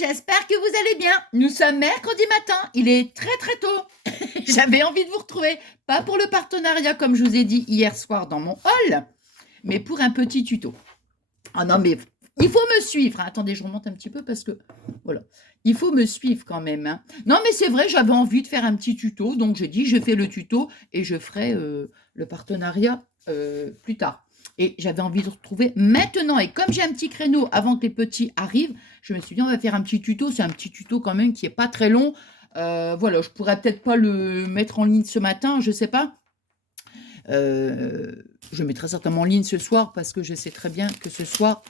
j'espère que vous allez bien. Nous sommes mercredi matin, il est très très tôt. J'avais envie de vous retrouver, pas pour le partenariat comme je vous ai dit hier soir dans mon hall, mais pour un petit tuto. Ah non mais il faut me suivre. Attendez, je remonte un petit peu parce que, voilà, il faut me suivre quand même. Hein. Non mais c'est vrai, j'avais envie de faire un petit tuto, donc j'ai dit je fais le tuto et je ferai le partenariat plus tard. Et j'avais envie de retrouver maintenant. Et comme j'ai un petit créneau avant que les petits arrivent, je me suis dit, on va faire un petit tuto. C'est un petit tuto quand même qui n'est pas très long. Voilà, je pourrais peut-être pas le mettre en ligne ce matin, je ne sais pas. Je mettrai certainement en ligne ce soir parce que je sais très bien que ce soir,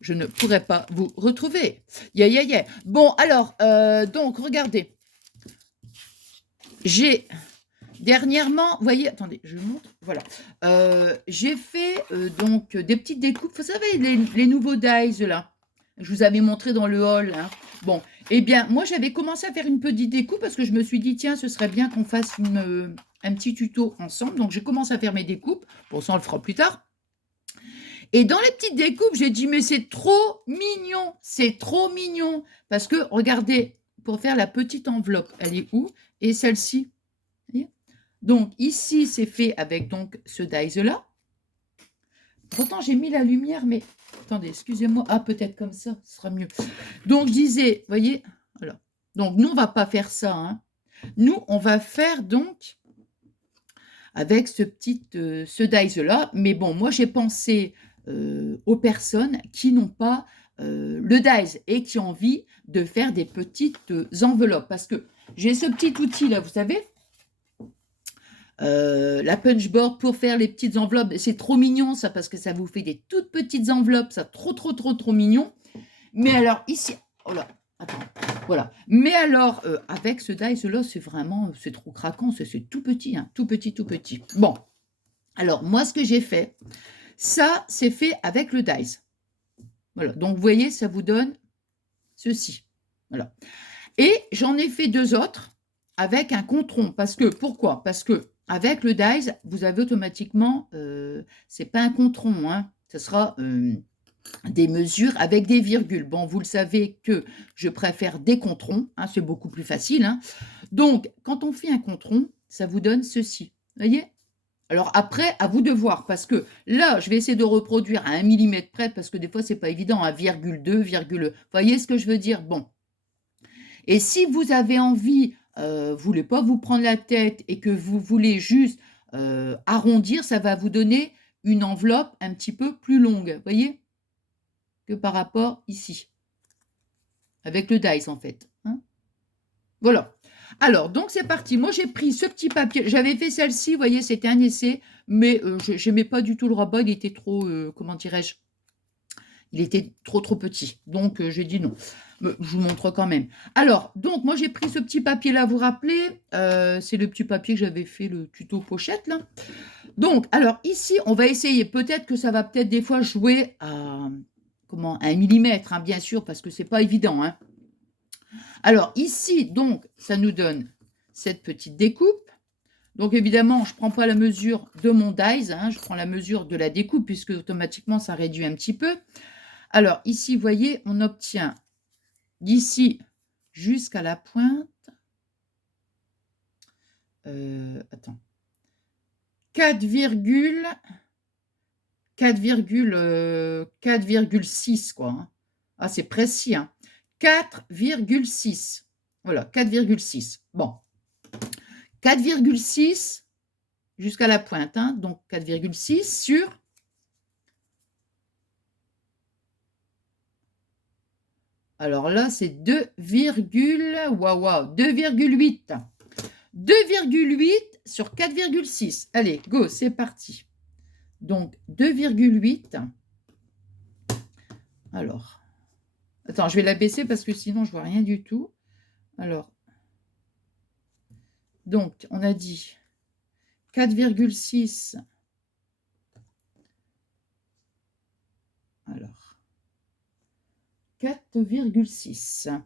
je ne pourrai pas vous retrouver. Yeah. Bon, alors, donc, regardez. J'ai... Dernièrement, vous voyez, attendez, je vous montre, voilà. J'ai fait donc des petites découpes, vous savez, les nouveaux dies là, je vous avais montré dans le haul. Hein. Bon, eh bien, moi j'avais commencé à faire une petite découpe parce que je me suis dit, tiens, ce serait bien qu'on fasse un petit tuto ensemble. Donc j'ai commencé à faire mes découpes, bon, ça on le fera plus tard. Et dans les petites découpes, j'ai dit, mais c'est trop mignon, parce que, regardez, pour faire la petite enveloppe, elle est où? Et celle-ci, donc, ici, c'est fait avec donc ce dies-là. Pourtant, j'ai mis la lumière, mais... Attendez, excusez-moi. Ah, peut-être comme ça, ce sera mieux. Donc, je disais, vous voyez, voilà. Donc, nous, on ne va pas faire ça. Hein. Nous, on va faire donc avec ce dies-là. Mais bon, moi, j'ai pensé aux personnes qui n'ont pas le dies et qui ont envie de faire des petites enveloppes. Parce que j'ai ce petit outil-là, vous savez, la punchboard pour faire les petites enveloppes. C'est trop mignon ça parce que ça vous fait des toutes petites enveloppes, ça trop mignon. Mais alors ici, oh là, attends, voilà. Mais alors avec ce dies là, c'est vraiment, c'est trop craquant, c'est tout petit, hein, tout petit. Bon, alors moi ce que j'ai fait, ça c'est fait avec le dies. Voilà, donc vous voyez, ça vous donne ceci. Voilà. Et j'en ai fait deux autres avec un contron. Parce que, pourquoi? Parce que avec le dies, vous avez automatiquement, c'est pas un contron, hein, ce sera des mesures avec des virgules. Bon, vous le savez que je préfère des controns, hein, c'est beaucoup plus facile. Hein. Donc, quand on fait un contron, ça vous donne ceci. Vous voyez? Alors après, à vous de voir, parce que là, je vais essayer de reproduire à 1 mm près, parce que des fois, c'est pas évident, à virgule 2, virgule... Vous voyez ce que je veux dire? Bon. Et si vous avez envie, vous voulez pas vous prendre la tête et que vous voulez juste arrondir, ça va vous donner une enveloppe un petit peu plus longue, vous voyez, que par rapport ici, avec le dies en fait. Hein. Voilà. Alors, donc c'est parti. Moi, j'ai pris ce petit papier. J'avais fait celle-ci, vous voyez, c'était un essai, mais je n'aimais pas du tout le rabat. Il était trop, comment dirais-je, il était trop petit. Donc, j'ai dit non. Je vous montre quand même. Alors, donc, moi, j'ai pris ce petit papier-là, vous rappelez c'est le petit papier que j'avais fait, le tuto pochette, là. Donc, alors, ici, on va essayer. Peut-être que ça va peut-être des fois jouer à, comment, à 1 millimètre, hein, bien sûr, parce que c'est pas évident. Hein. Alors, ici, donc, ça nous donne cette petite découpe. Donc, évidemment, je ne prends pas la mesure de mon dies, hein, je prends la mesure de la découpe, puisque automatiquement, ça réduit un petit peu. Alors, ici, vous voyez, on obtient d'ici jusqu'à la pointe, attends, 4,6, quoi. Hein. Ah, c'est précis, hein. 4,6. Voilà, 4,6. Bon. 4,6 jusqu'à la pointe, hein, donc 4,6 sur... Alors là, c'est 2,8. 2,8 sur 4,6. Allez, go, c'est parti. Donc, 2,8. Alors, attends, je vais la baisser parce que sinon, je vois rien du tout. Alors, donc, on a dit 4,6. Alors, 4,6.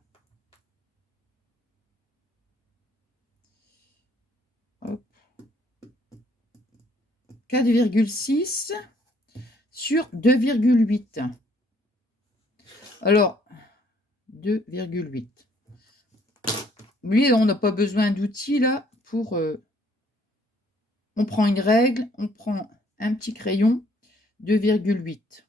4,6 sur 2,8. Alors, 2,8. Oui, on n'a pas besoin d'outils là pour... on prend une règle, on prend un petit crayon, 2,8.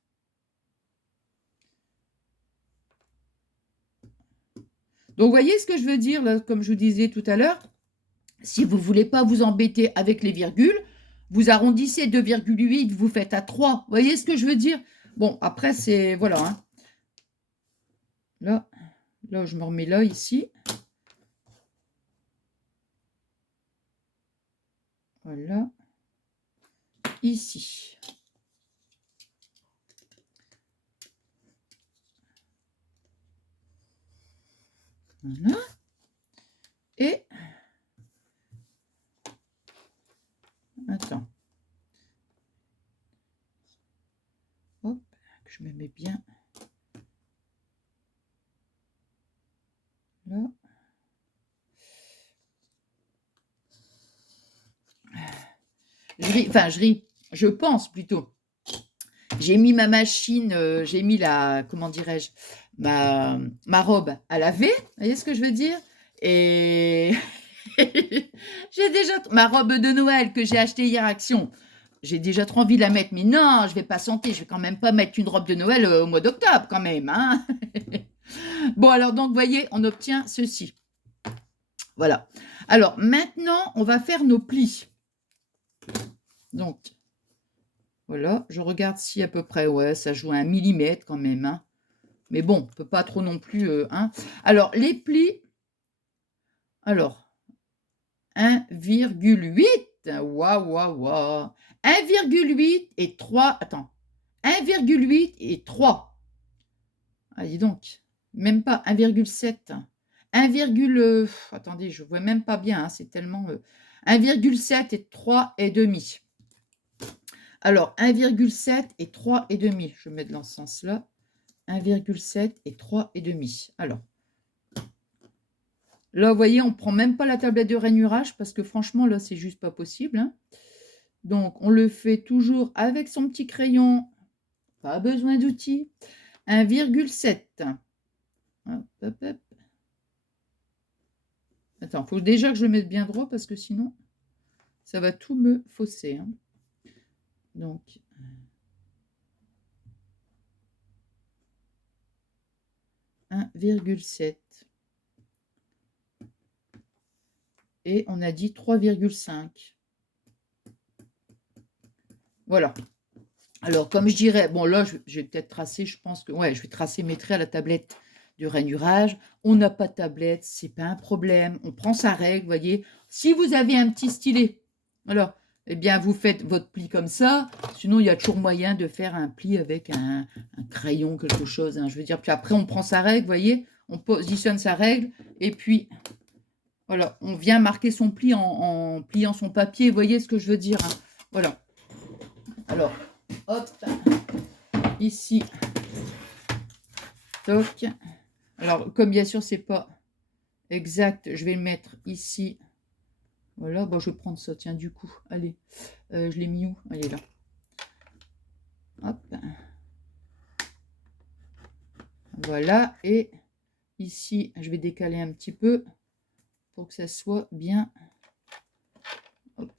Donc, vous voyez ce que je veux dire, là, comme je vous disais tout à l'heure, si vous ne voulez pas vous embêter avec les virgules, vous arrondissez 2,8, vous faites à 3. Vous voyez ce que je veux dire? Bon, après, c'est... Voilà. Hein. Là, je me remets là, ici. Voilà. Ici. Voilà. Et... Attends. Hop, que je me mets bien. Là. Je ris. Je pense plutôt. J'ai mis ma machine, j'ai mis la, comment dirais-je, ma robe à laver. Vous voyez ce que je veux dire? Et j'ai déjà ma robe de Noël que j'ai achetée hier Action. J'ai déjà trop envie de la mettre, mais non, je vais pas sentir. Je vais quand même pas mettre une robe de Noël au mois d'octobre, quand même. Hein. Bon, alors donc, vous voyez, on obtient ceci. Voilà. Alors, maintenant, on va faire nos plis. Donc, voilà, je regarde si à peu près, ouais, ça joue à 1 millimètre quand même. Hein. Mais bon, on ne peut pas trop non plus. Hein. Alors, les plis. Alors, 1,8. Waouh, waouh, waouh. 1,8 et 3. Attends. 1,8 et 3. Ah, dis donc. Même pas 1,7. 1, attendez, je ne vois même pas bien. Hein, c'est tellement... 1,7 et 3 et demi. Alors, 1,7 et 3 et demi. Je vais mettre dans ce sens-là. 1,7 et 3 et demi. Alors, là, vous voyez, on ne prend même pas la tablette de rainurage parce que franchement, là, c'est juste pas possible. Hein. Donc, on le fait toujours avec son petit crayon. Pas besoin d'outils. 1,7. Hop, hop, hop. Attends, il faut déjà que je le mette bien droit parce que sinon, ça va tout me fausser. Hein. Donc, 1,7. Et on a dit 3,5. Voilà. Alors, comme je dirais, bon là, je vais peut-être tracer, je pense que, ouais, je vais tracer mes traits à la tablette de rainurage. On n'a pas de tablette, c'est pas un problème. On prend sa règle, vous voyez. Si vous avez un petit stylet, alors, eh bien, vous faites votre pli comme ça. Sinon, il y a toujours moyen de faire un pli avec un crayon, quelque chose. Hein, je veux dire, puis après, on prend sa règle, vous voyez. On positionne sa règle et puis, voilà, on vient marquer son pli en pliant son papier. Vous voyez ce que je veux dire, hein. Voilà. Alors, hop, ici, toc. Alors, comme bien sûr, c'est pas exact, je vais le mettre ici. Voilà, bon, je vais prendre ça, tiens, du coup. Allez, je l'ai mis où? Allez, là. Hop. Voilà, et ici, je vais décaler un petit peu pour que ça soit bien. Hop.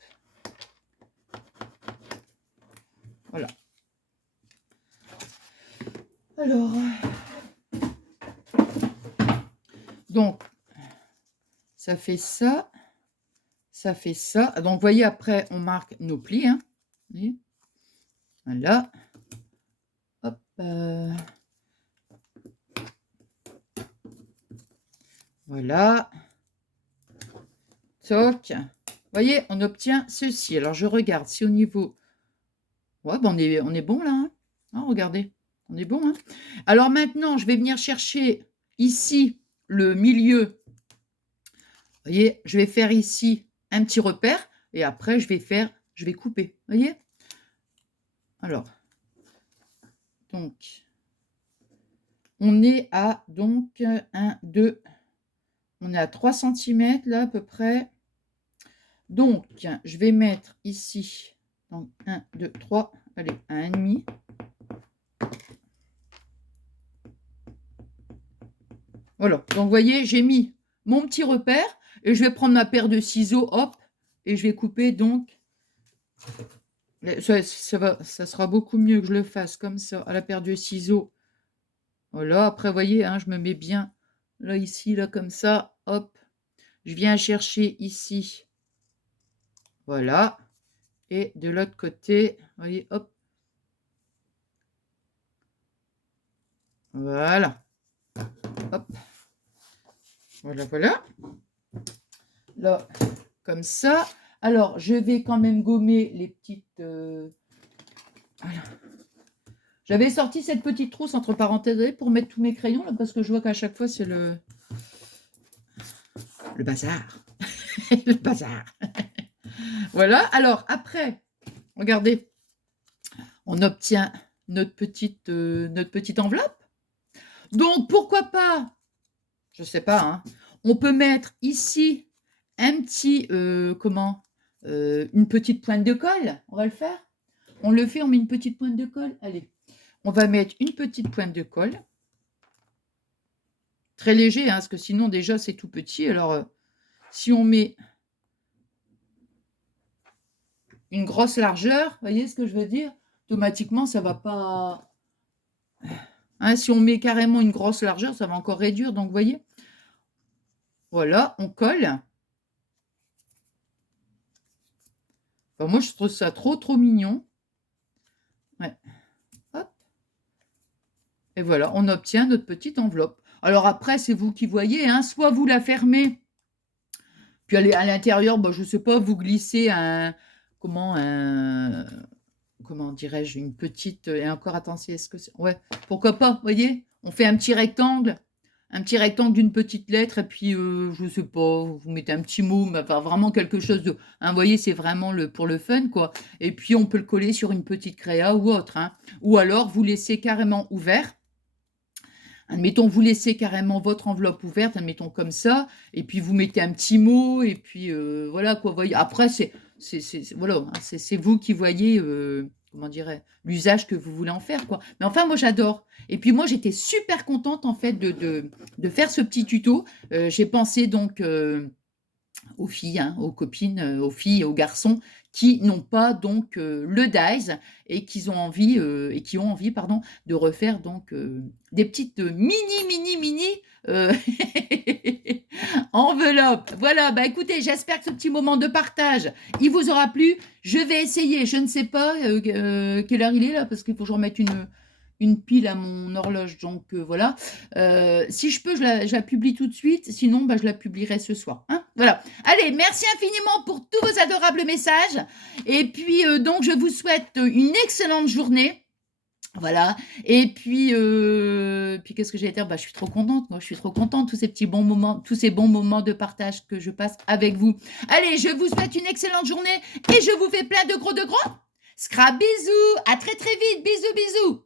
Voilà. Alors, donc, ça fait ça, ça fait ça. Donc, vous voyez, après, on marque nos plis. Hein. Voilà. Hop. Voilà. Toc. Vous voyez, on obtient ceci. Alors, je regarde si au niveau... Ouais, ben on est bon là. Hein. Ah, regardez, on est bon. Hein. Alors maintenant, je vais venir chercher ici le milieu. Vous voyez, je vais faire ici un petit repère. Et après, je vais couper. Vous voyez. Alors, donc, on est à, donc, 1, 2, on est à 3 cm là à peu près. Donc, je vais mettre ici, donc 1, 2, 3, allez, 1,5. Voilà. Donc, vous voyez, j'ai mis mon petit repère et je vais prendre ma paire de ciseaux, hop, et je vais couper donc. Ça sera beaucoup mieux que je le fasse comme ça, à la paire de ciseaux. Voilà, après, vous voyez, hein, je me mets bien là, ici, là, comme ça, hop. Je viens chercher ici. Voilà. Et de l'autre côté, vous voyez, hop. Voilà. Hop. Voilà, voilà. Là, comme ça. Alors, je vais quand même gommer les petites... Voilà. J'avais sorti cette petite trousse entre parenthèses pour mettre tous mes crayons, là, parce que je vois qu'à chaque fois, c'est le bazar. Le bazar. Voilà. Alors, après, regardez, on obtient notre petite enveloppe. Donc, pourquoi pas, je ne sais pas, hein, on peut mettre ici un petit, une petite pointe de colle. On va le faire. On le fait, on met une petite pointe de colle. Allez, on va mettre une petite pointe de colle. Très léger, hein, parce que sinon, déjà, c'est tout petit. Alors, si on met une grosse largeur, vous voyez ce que je veux dire? Automatiquement, ça ne va pas... Hein, si on met carrément une grosse largeur, ça va encore réduire. Donc, vous voyez? Voilà, on colle. Enfin, moi, je trouve ça trop mignon. Ouais. Hop. Et voilà, on obtient notre petite enveloppe. Alors après, c'est vous qui voyez, hein, soit vous la fermez, puis à l'intérieur, je ne sais pas, vous glissez comment dirais-je, une petite, et encore, attention, est-ce que c'est, ouais, pourquoi pas, vous voyez, on fait un petit rectangle d'une petite lettre, et puis, je ne sais pas, vous mettez un petit mot, mais enfin, vraiment quelque chose de, hein, vous voyez, c'est vraiment pour le fun, quoi, et puis on peut le coller sur une petite créa ou autre, hein, ou alors vous laissez carrément ouvert. Admettons, vous laissez carrément votre enveloppe ouverte, admettons comme ça, et puis vous mettez un petit mot, et puis voilà quoi. Voyez. Après, voilà, hein, c'est vous qui voyez, comment dirais, l'usage que vous voulez en faire, quoi. Mais enfin, moi, j'adore. Et puis moi, j'étais super contente en fait de faire ce petit tuto. J'ai pensé donc aux filles, hein, aux copines, aux filles, aux garçons qui n'ont pas donc le DICE et qui ont envie, pardon, de refaire donc des petites mini euh, enveloppes. Voilà, bah écoutez, j'espère que ce petit moment de partage, il vous aura plu. Je vais essayer, je ne sais pas quelle heure il est là, parce qu'il faut que je remette une pile à mon horloge. Donc voilà. Si je peux, je la publie tout de suite. Sinon, je la publierai ce soir. Hein, voilà. Allez, merci infiniment pour tous vos adorables messages. Et puis, donc, je vous souhaite une excellente journée. Voilà. Et puis qu'est-ce que j'allais dire? Je suis trop contente. Moi, je suis trop contente. Tous ces petits bons moments, tous ces bons moments de partage que je passe avec vous. Allez, je vous souhaite une excellente journée et je vous fais plein de gros scrap bisous. À très vite. Bisous.